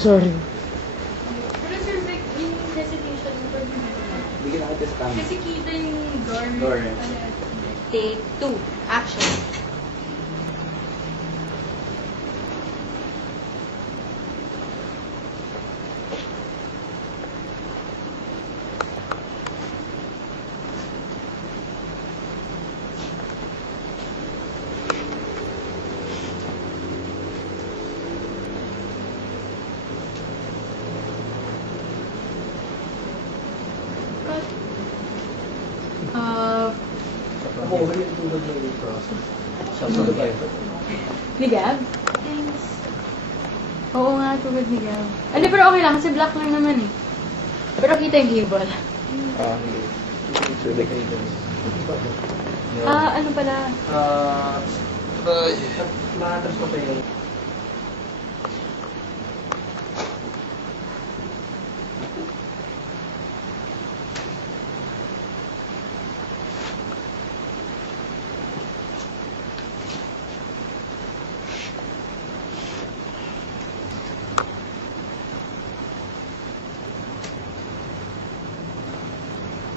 sorry. Pero sir, like, yung hesitation mo pag Hindi ka nakita sa camera. kasi kita yung door. Door. Take 2. Action. Oo, yung tulad ng process. Sabay. Ni Gab? Thanks. Oo nga, tugod ni Gab. Ano, pero okay lang kasi black lang naman eh. Pero kita yung cable. So, like, Ano pala? Matas ko pa yung...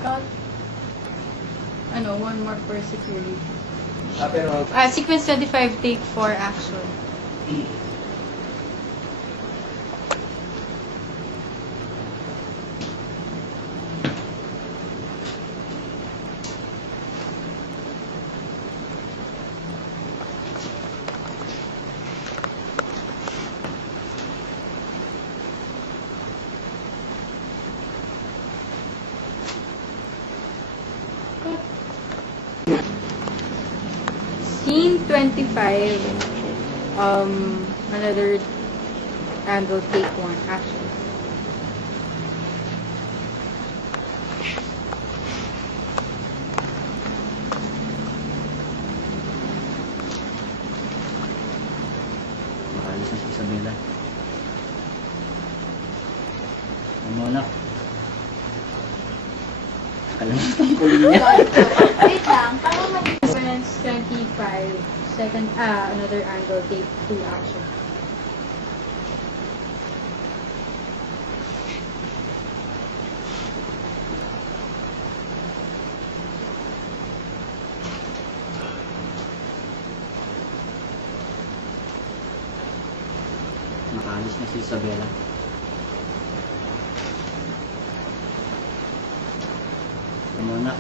Cut. Ano, one more for security. pero... Sequence 25, take 4, action. Scene 25, another angle, take 1, action. Makalis na si Isabela. Ano na? Nakalimutan ko rin niya. Wait lang, parang mag-sequence 25, second, another angle, take 2, action. Nakaalis na si Isabela. Ano na?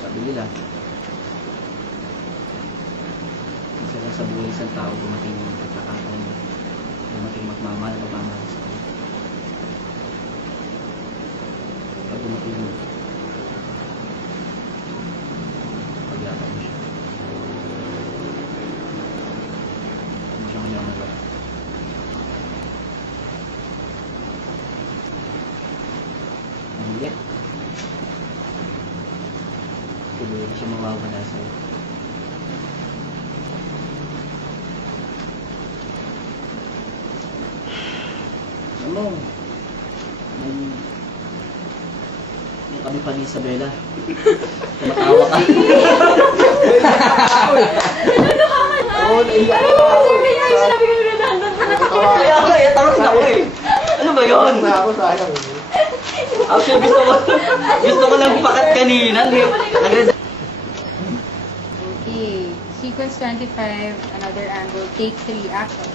Sabi nila, isa lang sa buhay isang tao dumating yung pagkakataon, dumating magmamahal sa kanya. Pag dumating mo, paglaban mo siya. Hindi siya ngayon nagawa. Hindi. Hindi siya mawawala sa'yo. Alam mo, yung kami pa ni Isabela, tumatawa ka. Oo, naiyak ako. Sabi ko na nandun pa Kaya tanong ako eh. Ano ba yun? Na ako sayang. Actually, gusto ko lang pakat kanina. Agad. Okay, sequence 25, another angle, take 3, action.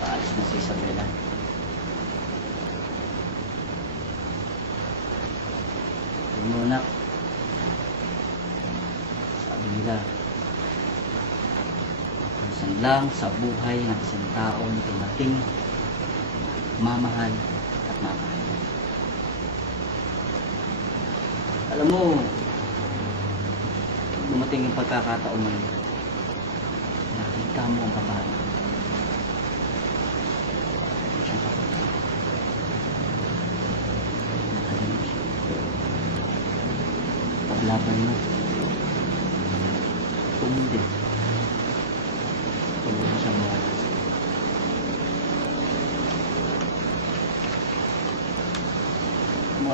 Paalis na si Isabela. Muna. Sabi nila, minsan lang sa buhay ng isang taong dumating, mamahal at mamahal. Alam mo, dumating yung pagkakataon na yun, nakita mo ang babae. Siyang kapatid. Nakalimutan siya. Paglaban mo, kung hindi,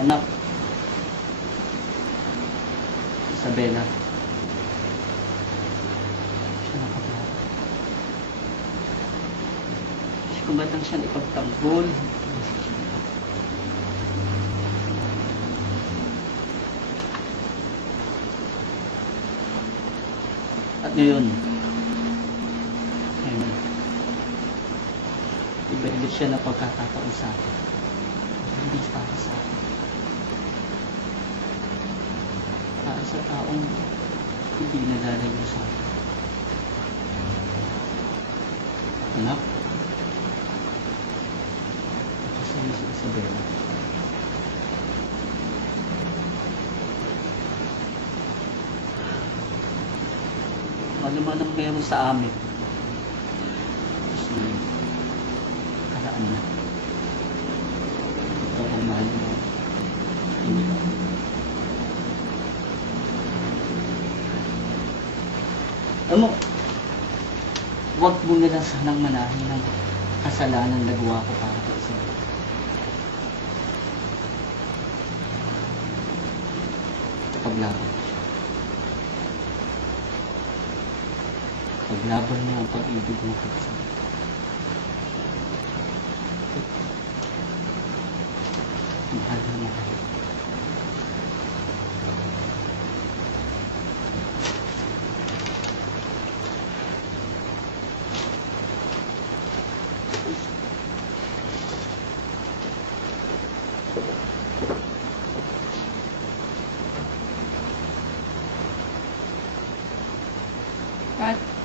Anak. Isabela. Siya nakablaro. Kasi kung ba't lang siya ipagtanggol. At ngayon, iba-ibig siya na pagkakataon sa akin. Hindi para sa akin. Para sa taong hindi nalalayo sa akin. Anak, kasama si Isabela. Ano man ang meron sa amin. Kasi, karaan na. Ito ang mahal mo. Hindi ka. Alam mo, huwag mo na lang sanang manahin ng kasalanan na gawa ko para kay Isabel. Paglaban. Paglaban mo ang pag-ibig mo kay Isabel. Mahal na mahal. Cut.